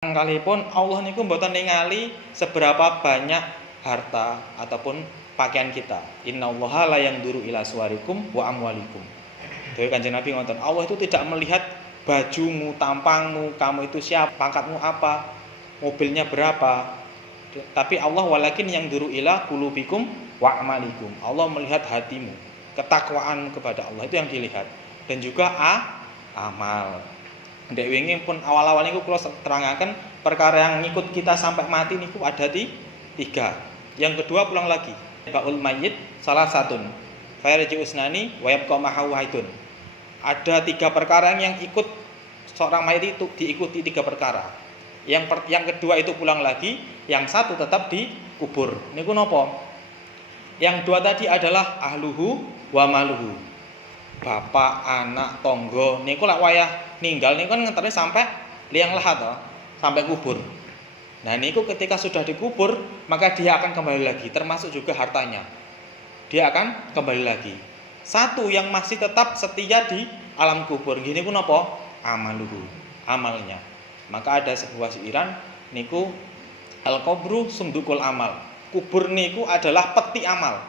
Kalipun Allah niku mboten ningali seberapa banyak harta ataupun pakaian kita. Innallaha la yanzuru ila suwarikum wa amwalikum. Dewe Kanjeng Nabi ngoten, Allah itu tidak melihat bajumu, tampangmu, kamu itu siapa, pangkatmu apa, mobilnya berapa. Tapi Allah walakin yang duru ila qulubikum wa amalikum. Allah melihat hatimu, ketakwaan kepada Allah itu yang dilihat. Dan juga amal. Dek wingi pun awal-awal niku kula terangaken perkara yang ngikut kita sampai mati niku ada tiga. Yang kedua pulang lagi. Baul mayyit salah satun. Fayarji usnani wa yabqa mahahu haidun. Ada tiga perkara yang ikut seorang mayit itu diikuti tiga perkara. Yang kedua itu pulang lagi, yang satu tetap dikubur. Niku napa? Yang dua tadi adalah ahluhu wa maluhu. Bapak, anak, tonggo niku lak wayah ninggal niku kan ngeterne sampai liang lahat toh, sampai kubur. Nah, niku ketika sudah dikubur, maka dia akan kembali lagi, termasuk juga hartanya. Dia akan kembali lagi. Satu yang masih tetap setia di alam kubur gini pun apa? Amaluhu, amalnya. Maka ada sebuah syairan niku al-qabru sundukul amal. Kubur niku adalah peti amal.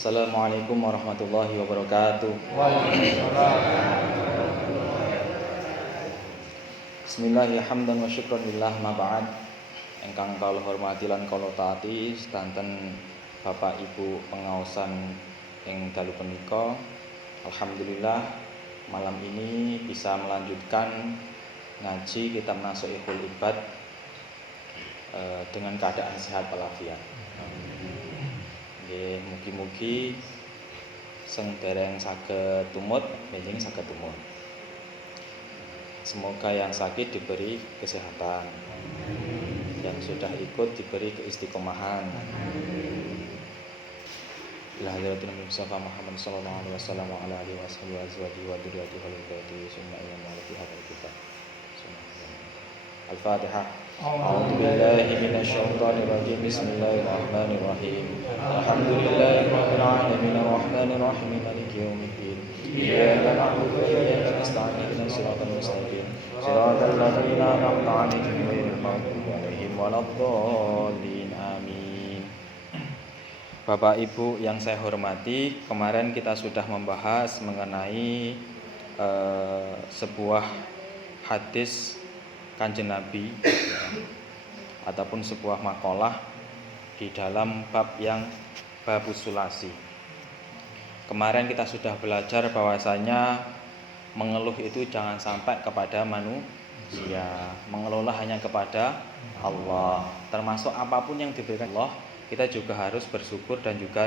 Assalamualaikum warahmatullahi wabarakatuh. Bismillahirrahmanirrahim. Hamdan wa syukran lillah ma ba'd. Ingkang kula hormati lan kula taati sedanten Bapak Ibu pengaosan ing dalu punika. Alhamdulillah malam ini bisa melanjutkan ngaji kitab Nashihul Ibad dengan keadaan sehat walafiat. Nggih, mugi-mugi sing dereng saged tumut, benjing saged tumut. Semoga yang sakit diberi kesehatan, yang sudah ikut diberi keistiqomahan. Ila hadratin Mustafa Muhammad sallallahu alaihi wasallam wa ala alihi washabihi wa dzurriyyatihi wal baiti summa ayyama fi hadzal kitab. Al-Fatihah. A'udzu billahi minasyaitonir rajim. Bismillahirrahmanirrahim. Alhamdulillahirabbil alamin arrahmanir rahim maliki yaumiddin. Iyyaka na'budu wa iyyaka nasta'in ihdinas siratal mustaqim. Siratal ladzina an'amta 'alaihim ghairil maghdubi 'alaihim waladdallin. Amin. Bapak Ibu yang saya hormati, kemarin kita sudah membahas mengenai sebuah hadis Kanjeng Nabi ataupun sebuah makalah di dalam bab yang babus sulasi. Kemarin kita sudah belajar bahwasanya mengeluh itu jangan sampai kepada manusia, mengeluhlah hanya kepada Allah. Termasuk apapun yang diberikan Allah, kita juga harus bersyukur dan juga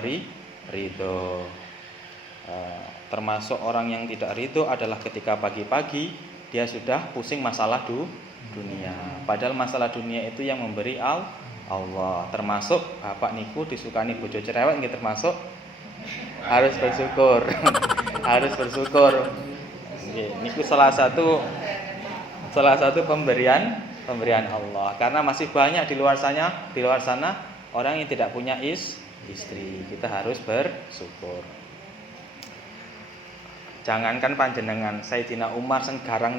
ridho. Termasuk orang yang tidak ridho adalah ketika pagi-pagi dia sudah pusing masalah dunia. Padahal masalah dunia itu yang memberi Allah. Termasuk bapak niku disukani bojo cerewet nggih, termasuk harus bersyukur. Harus bersyukur. Nggih, niku salah satu pemberian Allah. Karena masih banyak di luar sana orang yang tidak punya istri. Kita harus bersyukur. Jangankan panjenengan, Sayyidina Umar sing garang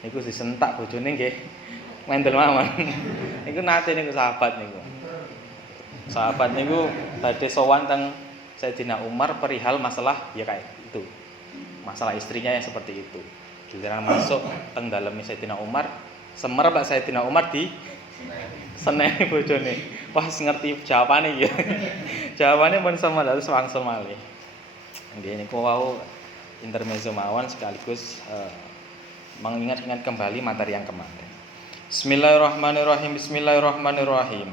niku disentak bojone nggih mendel mawon. Niku nate niku sahabat niku. Sahabat niku badhe sowan teng Sayyidina Umar perihal masalah ya kayak itu. Masalah istrinya yang seperti itu. Giliran masuk teng daleme Sayyidina Umar, semerep Sayyidina Umar di seneni bojone. Wah, ngerti jawabane ya. Jawabane pun sama lalu wangsul malih. Nggih niku wau intermezzo mawon sekaligus mengingat-ingat kembali materi yang kemarin. Bismillahirrahmanirrahim. Bismillahirrahmanirrahim.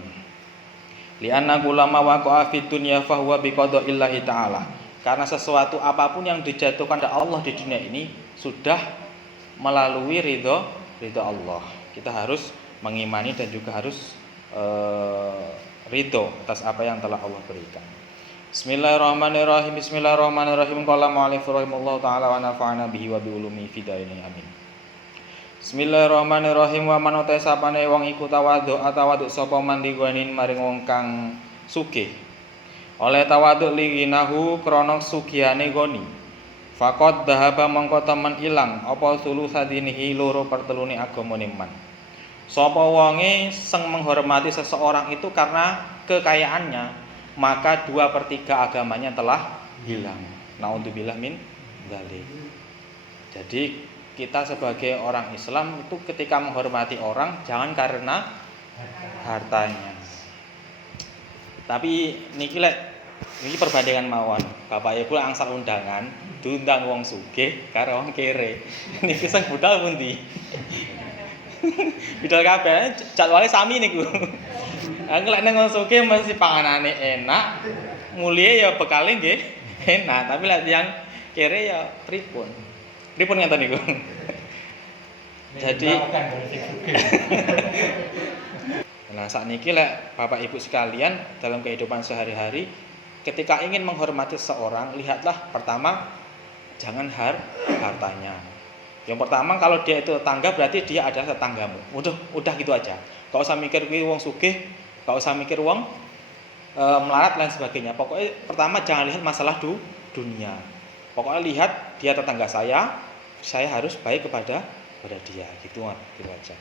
Li'anna kulama waqa'a fid dunya fa huwa biqada'illahi ta'ala. Karena sesuatu apapun yang dijatuhkan oleh Allah di dunia ini sudah melalui ridho Allah. Kita harus mengimani dan juga harus ridho atas apa yang telah Allah berikan. Bismillahirrahmanirrahim. Bismillahirrahmanirrahim. Qala mu'allif rahimahullahu taala wa nafa'ana bihi wa bi ulumi fidaini amin. Bismillahirrahmanirrahim. Wa man uta sapane wong iku tawadhu sapa man digwanin maring wong kang sugih. Oleh tawadhu linginahu krana sugihane goni. Faqad dhahaba mongko temen ilang apa sulusadinihi loro pertelune agamane man. Sapa wonge sing menghormati seseorang itu karena kekayaannya, maka 2/3 agamanya telah hilang. Naudzubillah min dzalik. Jadi kita sebagai orang Islam itu ketika menghormati orang jangan karena hartanya. Tapi niki perbandingan mawon. Bapak Ibu angsal undangan, diundang wong sugih karo wong kere. Niki sing budal pundi? Budal kabeh jadwale sami niku. Lek nang wong sugih mesti panganane enak, mulie ya bekale nggih enak, tapi lek yang kere ya pripun? Pripun ngeten niku. Jadi nah sakniki lek Bapak Ibu sekalian dalam kehidupan sehari-hari ketika ingin menghormati seseorang, lihatlah pertama jangan hartanya. Yang pertama kalau dia itu tetangga berarti dia adalah tetanggamu. Udah gitu aja. Enggak usah mikir kuwi wong sugih, enggak usah mikir wong melarat lain sebagainya. Pokoknya pertama jangan lihat masalah dunia. Pokoknya lihat dia tetangga saya harus baik kepada dia gitu aja.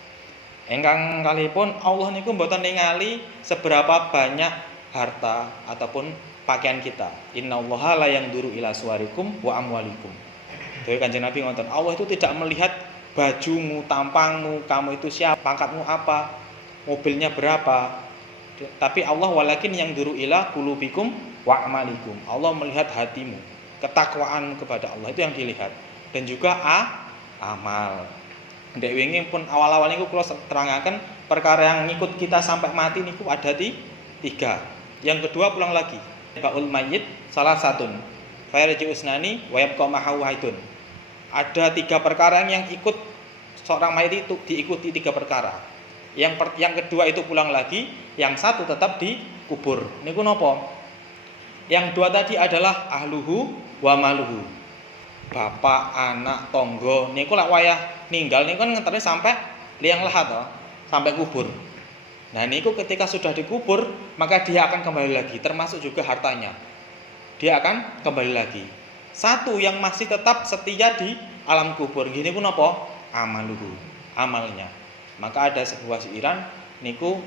Engkang kalipun Allah niku mboten ningali seberapa banyak harta ataupun pakaian kita. Innallaha la yanduru ila suwarikum wa amwalikum. Dewe Kanjeng Nabi ngoten, Allah itu tidak melihat bajumu, tampangmu, kamu itu siapa, pangkatmu apa, mobilnya berapa. Tapi Allah walakin yang duru ila qulubikum wa amalikum. Allah melihat hatimu, ketakwaan kepada Allah itu yang dilihat. Dan juga amal. Ndek wingi pun awal-awal niku kula terangaken perkara yang ngikut kita sampai mati niku ada 3. Yang kedua pulang lagi. Baul mayyit salah satun. Fayarji usnani wa yabqa mahu haidun. Ada 3 perkara yang ikut seorang mayit itu diikuti 3 perkara. Yang kedua itu pulang lagi, yang satu tetap dikubur. Niku napa? Yang 2 tadi adalah ahluhu wa maluhu. Bapak, anak, tonggo niku lek wayah ninggal niku kan ngenteni sampai liang lahat to, sampai kubur. Nah, niku ketika sudah dikubur, maka dia akan kembali lagi, termasuk juga hartanya. Dia akan kembali lagi. Satu yang masih tetap setia di alam kubur. Gini ku napa? Amaluhu, amalnya. Maka ada sebuah siiran niku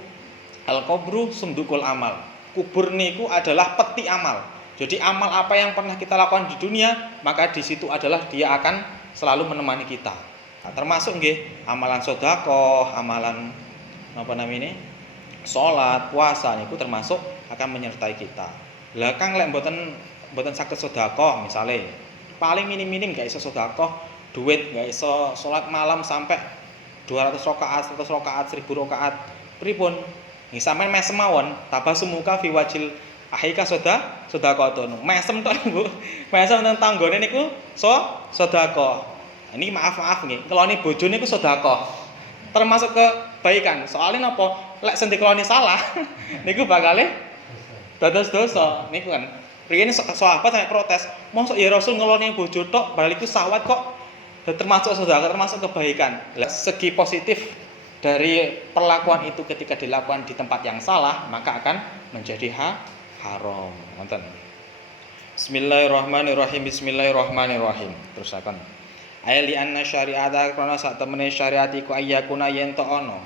al-qabru sundukul amal. Kubur niku adalah peti amal. Jadi amal apa yang pernah kita lakukan di dunia, maka di situ adalah dia akan selalu menemani kita. Nah, termasuk nggih amalan sedekah, amalan apa namanya? Salat, puasa niku termasuk akan menyertai kita. Lah Kang lek mboten saged sedekah misale, paling minim-minim gak iso sedekah, duit gak iso salat malam sampai 200 rakaat, 100 rakaat, 1000 rakaat. Pripun? Nggih sampean mesem mawon, tabasumuka fi wajil ahika sedekahun. Mesem tok Bu. Mesem nang tanggane niku sedekah. Ini maaf nggih, ngeloni bojone niku sedekah. Termasuk kebaikan. Soalnya napa? Lek sing dikeloni salah niku bakale dados dosa. Niku kan. Riyen sahabat sampe protes, "Mosok ya Rasul ngeloni bojo tok, balik iku sawat kok." Termasuk sedekah, termasuk kebaikan. Segi positif dari perlakuan itu ketika dilakukan di tempat yang salah, maka akan menjadi haram. Wonten. Bismillahirrahmanirrahim. Bismillahirrahmanirrahim. Terus akan ayali anna syari'ata krana sak temene syariat iku ayyakuna yen to ana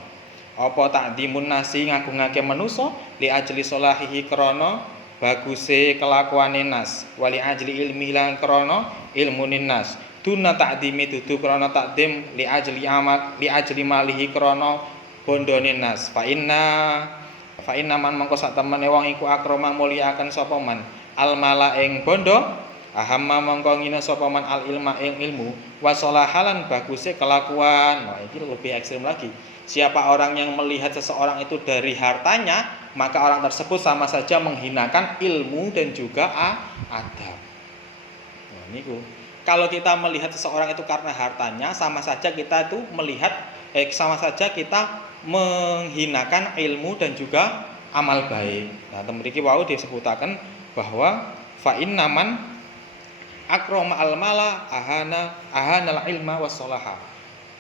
apa takdimun nasi ngagungake manusa li ajli solahihi krana baguse kelakuane nas wali ajli ilmi lan krana ilmunin nas duna takdimi dudu krana takdim li ajli malihi krana bondone nas fa inna man mangko sak temene wong iku akrama mulyakaken sapa man al mala ing bondo ahamma mangko ngina sapa man al ilma ing ilmu wa salahalan baguse kelakuan. Nah, ini lebih ekstrem lagi. Siapa orang yang melihat seseorang itu dari hartanya, maka orang tersebut sama saja menghinakan ilmu dan juga adab. Nah, niku. Kalau kita melihat seseorang itu karena hartanya, sama saja kita itu sama saja kita menghinakan ilmu dan juga amal baik. Nah, mriki wau disebutaken bahwa fa innaman akrama al mala ahana al ilma was salaha.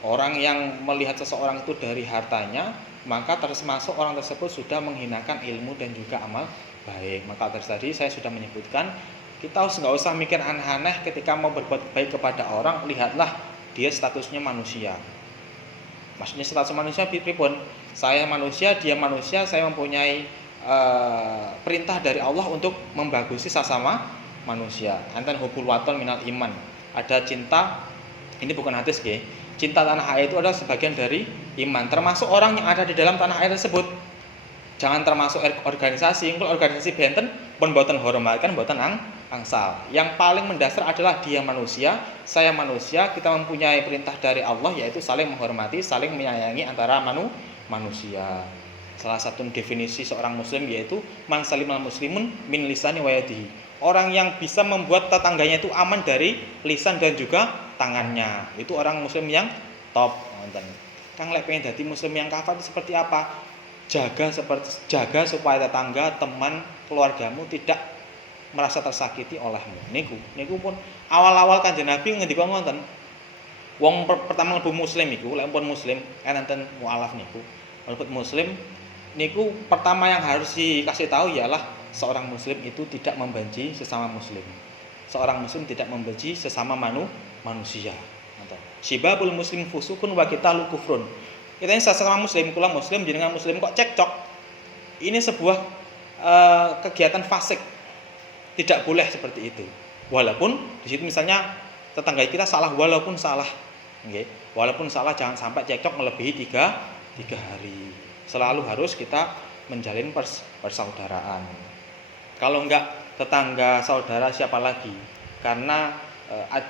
Orang yang melihat seseorang itu dari hartanya, maka termasuk orang tersebut sudah menghinakan ilmu dan juga amal baik. Maka tadi saya sudah menyebutkan, kita nggak usah mikir aneh-aneh ketika mau berbuat baik kepada orang. Lihatlah dia statusnya manusia. Maksudnya status manusia pripun? Saya manusia, dia manusia, saya mempunyai perintah dari Allah untuk membagusi sesama manusia. Antan hubul waton minal iman. Ada cinta, ini bukan hadis nggih. Cinta tanah air itu adalah sebagian dari iman. Termasuk orang yang ada di dalam tanah air tersebut. Jangan termasuk organisasi. Kalau organisasi benten pun boten hormat, kan boten angsal. Yang paling mendasar adalah dia manusia, saya manusia. Kita mempunyai perintah dari Allah, yaitu saling menghormati, saling menyayangi antara manusia. Salah satu definisi seorang muslim yaitu man salimal muslimun min lisani wa yadihi. Orang yang bisa membuat tetangganya itu aman dari lisan dan juga tangannya. Itu orang muslim yang top. Kang lek pengen dadi muslim yang kafah itu seperti apa? Jaga supaya tetangga, teman, keluargamu tidak merasa tersakiti olehmu. Niku pun awal-awal Kanjeng Nabi ngendika ngoten. Wong pertama mlebu muslim iku, lek pun muslim enten mualaf niku. Mlebu muslim niku pertama yang harus dikasih tahu ialah seorang muslim itu tidak membenci sesama muslim. Seorang muslim tidak membenci sesama manusia. Sibabul muslim fusukun wa qitalu kufrun. Kita ini sesama muslim, kula muslim jenengan muslim kok cekcok. Ini sebuah kegiatan fasik. Tidak boleh seperti itu. Walaupun di situ misalnya tetangga kita salah, walaupun salah, okay? Walaupun salah jangan sampai cekcok melebihi 3 hari. Selalu harus kita menjalin persaudaraan. Kalau enggak tetangga, saudara siapa lagi? Karena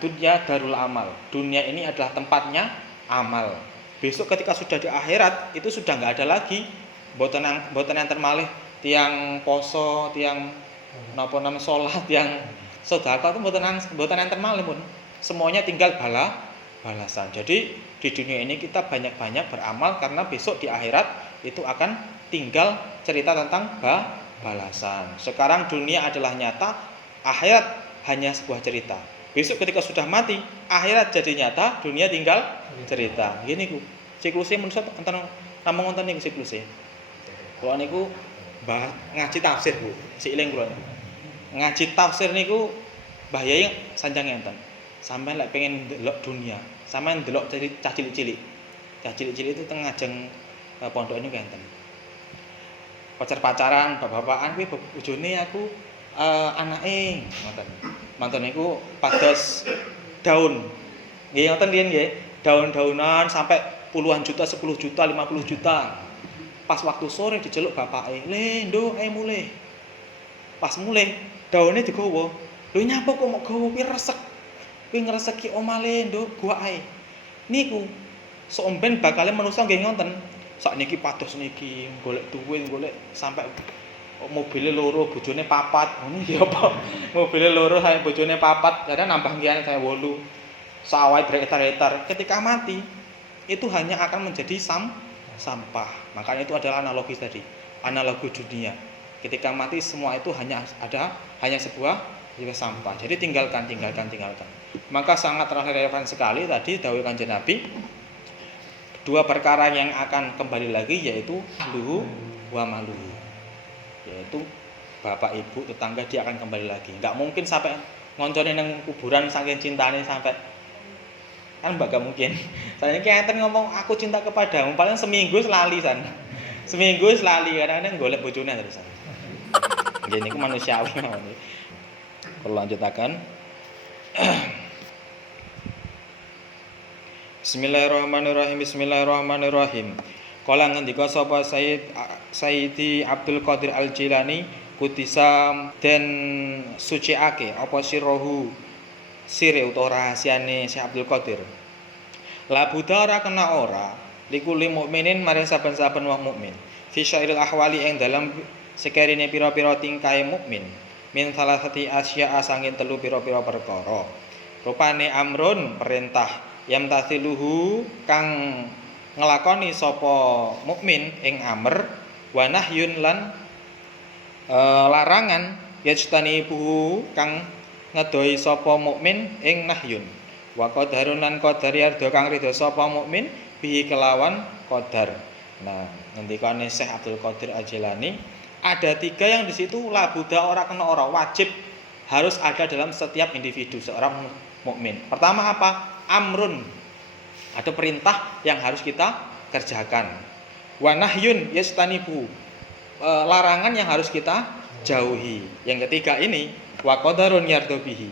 dunya darul amal. Dunia ini adalah tempatnya amal. Besok ketika sudah di akhirat itu sudah enggak ada lagi boten enten malih tiang poso, tiang napa namanya salat, tiang sedekah itu boten enten malih pun. Semuanya tinggal balasan. Jadi di dunia ini kita banyak-banyak beramal karena besok di akhirat itu akan tinggal cerita tentang balasan. Sekarang dunia adalah nyata, akhirat hanya sebuah cerita. Besok ketika sudah mati, akhirat jadi nyata, dunia tinggal cerita. Gini ku, siklusnya menurut enten namung wonten niku siklusnya. Kula niku ngaji tafsir, Bu. Siiling kula. Ngaji tafsir niku Mbah Yai sanjang enten. Sampeyan lek pengen ndelok dunia, sampeyan ndelok cah cilik-cilik. Cah cilik-cilik itu teng ngajeng pondok niku enten. Pacaran, bapak-bapakan kuwi bojone aku anake ngoten. Mantun niku pados daun. Nggih ngoten riyen nggih. Daun-daunan sampai puluhan juta, 10 juta, 50 juta. Pas waktu sore diceluk bapake, "Le, Nduk, ae mulih." Pas mulih, daune digowo. Lho nyapa kok mok gowo kuwi resek. Kuwi ngreseki omah le, Nduk, gua ae. Niku somben bakale manusa nggih ngoten. Sakniki pados niki golek duit, golek sampai mobile loro, bojone 4. Ngono nggih apa? Mobile loro sampe bojone 4, kadang nambah nggih saya 8. Sawah beretar-etar. Ketika mati itu hanya akan menjadi sampah. Makanya itu adalah analogi tadi. Analogi dunia. Ketika mati semua itu hanya sebuah sampah. Jadi tinggalkan. Maka sangat relevan sekali tadi dawuh Kanjeng Nabi. 2 perkara yang akan kembali lagi yaitu luhu wa maluhu. Yaitu bapak ibu tetangga dia akan kembali lagi. Enggak mungkin sampai ngoncone nang kuburan saking cintane sampai kan enggak mungkin. Saya iki enten ngomong aku cinta kepadamu paling seminggu selali san. Seminggu selali kadang-kadang golek bojone terusan. Nggih niku manusiawi mawon. Kalau lanjutaken Bismillahirrahmanirrahim. Kala ngendika sapa Sayyidi Abdul Qadir Al-Jilani kutisa den suciake apa sirrohu sire utawa rahasiane Syekh Abdul Qadir. La budara kena ora likuli mukminin maring saben-saben wong mukmin. Fi syairil ahwali ing dalam sekerine pira-pira tingkahe mukmin. Min salasati asya sangin 3 pira-pira perkara. Rupane amrun perintah yang tasiluhu kang ngelakoni sapa mukmin ing amr wa nahyun lan larangan yajtanibuhu kang ngedohi sapa mukmin ing nahyun Wa qadarun lan qadari ardo kang ridho sapa mukmin bihi kelawan qadar. Nah, ngendikane Syekh Abdul Qadir Al-Jilani, ada 3 yang di situ la buddha ora kena ora wajib harus ada dalam setiap individu seorang mukmin. Pertama apa? Amrun. Ada perintah yang harus kita kerjakan. Wa nahyun yastanibu. Larangan yang harus kita jauhi. Yang ketiga ini wa qadarun yardo bihi.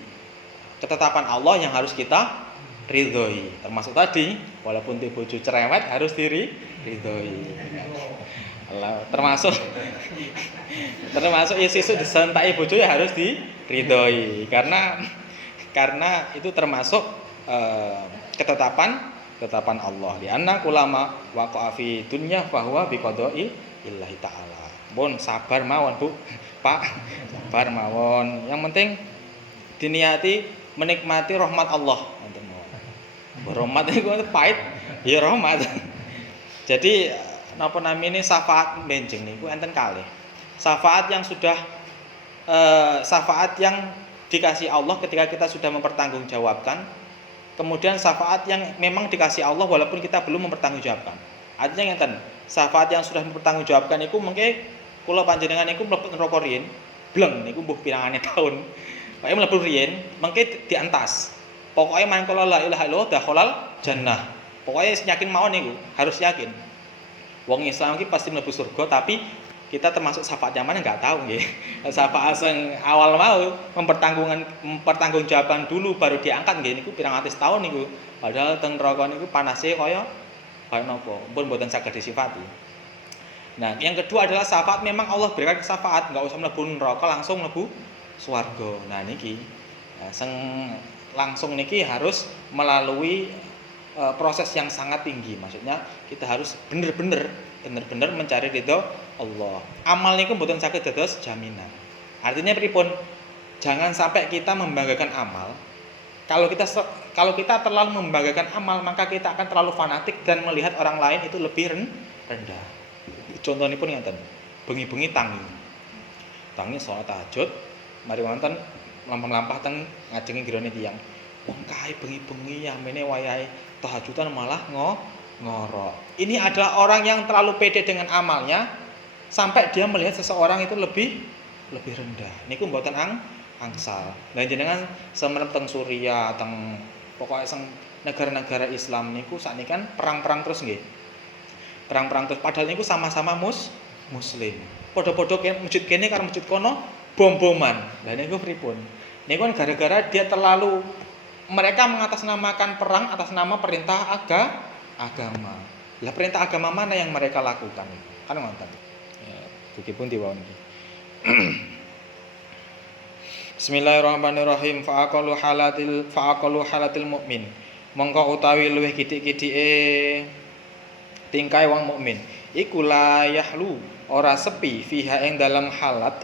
Ketetapan Allah yang harus kita ridhoi. Termasuk tadi, walaupun di bojo cerewet harus ridhoi. Termasuk ya sesuk disentai bojo ya harus diridhoi. Karena itu termasuk ketetapan Allah. Di anna kulama waqa'a fi dunya fahuwa biqada'i illahi ta'ala. Pun sabar mawon, Bu. Pak, sabar mawon. Yang penting diniati menikmati rahmat Allah. Rahmat itu pahit, ya rahmat. Jadi napa namine syafaat benjing niku enten kalih. Syafaat yang sudah syafaat yang dikasih Allah ketika kita sudah mempertanggungjawabkan. Kemudian syafaat yang memang dikasih Allah walaupun kita belum mempertanggungjawabkan. Artinya ngeten, syafaat yang sudah mempertanggungjawabkan niku mengke kula panjenengan niku mlebet neraka riyin, bleng niku mbuh pirangane taun. Pokoke mlebu riyin, mengke dientas. Pokoke mangkala la ilaha illallah dakhalal jannah. Pokoke yakin mawon niku, harus yakin. Wong Islam iki pasti mlebu surga, tapi kita termasuk syafaat yang mana enggak tahu nggih. Syafaat sing awal mau mempertanggungjawabkan dulu baru diangkat nggih niku pirang atus tahun niku. Padahal teng neraka niku panase kaya napa, pun mboten saged disifati. Nah, yang kedua adalah syafaat memang Allah berikan syafaat, enggak usah mlebu neraka langsung mlebu swarga. Nah niki langsung niki harus melalui proses yang sangat tinggi. Maksudnya kita harus benar-benar mencari ridho Allah. Amal niku mboten saged dados jaminan. Artinya pripun? Jangan sampai kita membanggakan amal. Kalau kita terlalu membanggakan amal, maka kita akan terlalu fanatik dan melihat orang lain itu lebih rendah. Contohipun ngeten. Bengi-bengi tangi salat tahajud, mari wonten lampah-lampah teng ngajengi grone tiyang. Wong kae bengi-bengi amene wayahe tahajudan malah ngorok. Ini adalah orang yang terlalu pede dengan amalnya sampai dia melihat seseorang itu lebih rendah. Niku mboten angsal. Lah jenengan semerep teng Suriah, teng pokoke negara-negara Islam niku sakniki kan perang-perang terus nggih. Perang-perang terus padahal niku sama-sama muslim. Padha-padha masjid kene karo masjid kono bom-boman. Lah niku pripun? Niku kan gara-gara dia mereka mengatasnamakan perang atas nama perintah agama. Lah perintah agama mana yang mereka lakukan? Kan ngoten. Ya, begipun diwaon iki. Bismillahirrahmanirrahim. Fa'aqalu halatil mukmin. Mongko utawi luwih kitik-kitike tingkai wong mukmin. Iku la yahlu ora sepi fiha ing dalam halat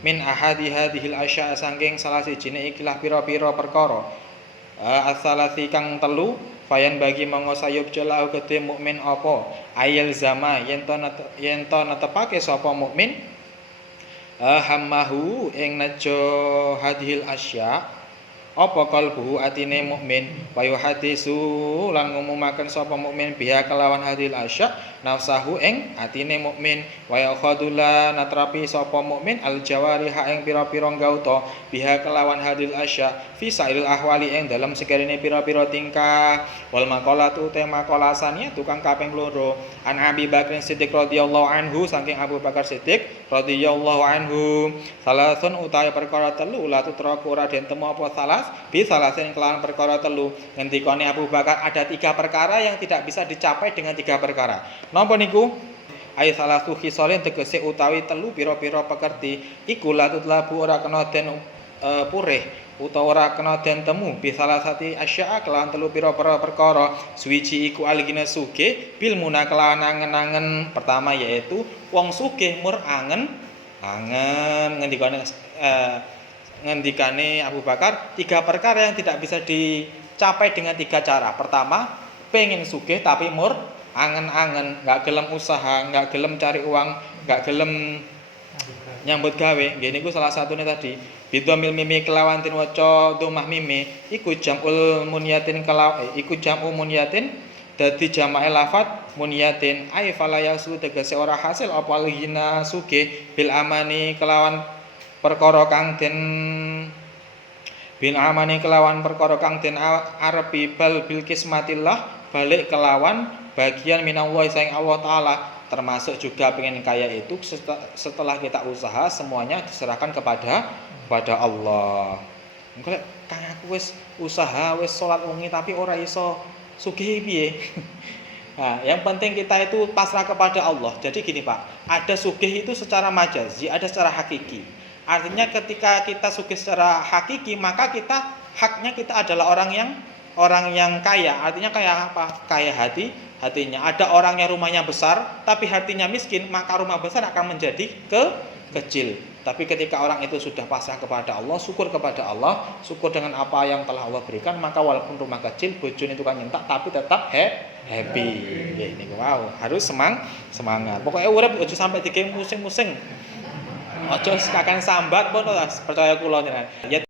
min ahadi hadhil asya saking salah sijine ikilah pira-pira perkara asalati kang telu fayan bagi monggo sayub celau gede mukmin apa ayil zama yen to netepake sapa mukmin hammahu ing najo hadhil asya apa kalbuhu atine mukmin wayu hadisu lan ngumumaken sapa mukmin biha kelawan hadil asya nafsahu ing atine mukmin wayu khadula natrapi sapa mukmin al jawariha ing pira-pira gauta biha kelawan hadil asya fi sairil ahwali ing dalam sekarine pira-pira tingkah wal maqalatu tema qalasane tukang kaping 2 an Abi Bakar Siddiq radhiyallahu anhu saking Abu Bakar Siddiq radhiyallahu anhu salasun utawi perkara telu la tutraku ora den temu apa salah bisalasin kelawan perkara telu ngendikane Abu Bakar ada 3 perkara yang tidak bisa dicapai dengan 3 perkara. Napa niku? Ay salatu khisalin tegese utawi telu pira-pira pekerti iku latutlabu ora kena den purih utawa ora kena den temu bisalasati asya kelawan telu pira-pira perkara suwiji iku aligina sugih bil muna kelawan angen-angen pertama yaitu wong sugih mur angen ngendikane Abu Bakar 3 perkara yang tidak bisa dicapai dengan 3 cara. Pertama, pengen sugih tapi mur angen-angen, enggak gelem usaha, enggak gelem cari uang, enggak gelem Nyambut gawe, nggih niku salah satune tadi. Bidhamil mimi kelawan tin waca dhammah mimi iku jamul munyatin iku jamu munyatin dadi jamae lafat munyatin ai fala yasu tegese ora hasil apa lihina sugih bil amani kelawan perkara kang den bil amani kelawan perkara kang den arepi bal bil kismatillah balik kelawan bagian minallah saing Allah taala. Termasuk juga pengen kaya itu setelah kita usaha semuanya diserahkan kepada Allah. Engko lek kaya aku wis usaha, wis salat wengi tapi ora iso sugih piye? Nah, yang penting kita itu pasrah kepada Allah. Jadi gini Pak, ada sugih itu secara majazi, ada secara hakiki. Artinya ketika kita sugih secara hakiki, maka haknya kita adalah orang yang kaya. Artinya kaya apa? Kaya hatinya. Ada orang yang rumahnya besar tapi hatinya miskin, maka rumah besar akan menjadi kecil. Tapi ketika orang itu sudah pasrah kepada Allah, syukur kepada Allah, syukur dengan apa yang telah Allah berikan, maka walaupun rumah kecil, bojone itu kan nyentak tapi tetap happy. Ya ini wow, harus semangat. Pokoknya urip aja sampai digawe musing-musing. Aja kakang sambat pun percaya kula jenengan.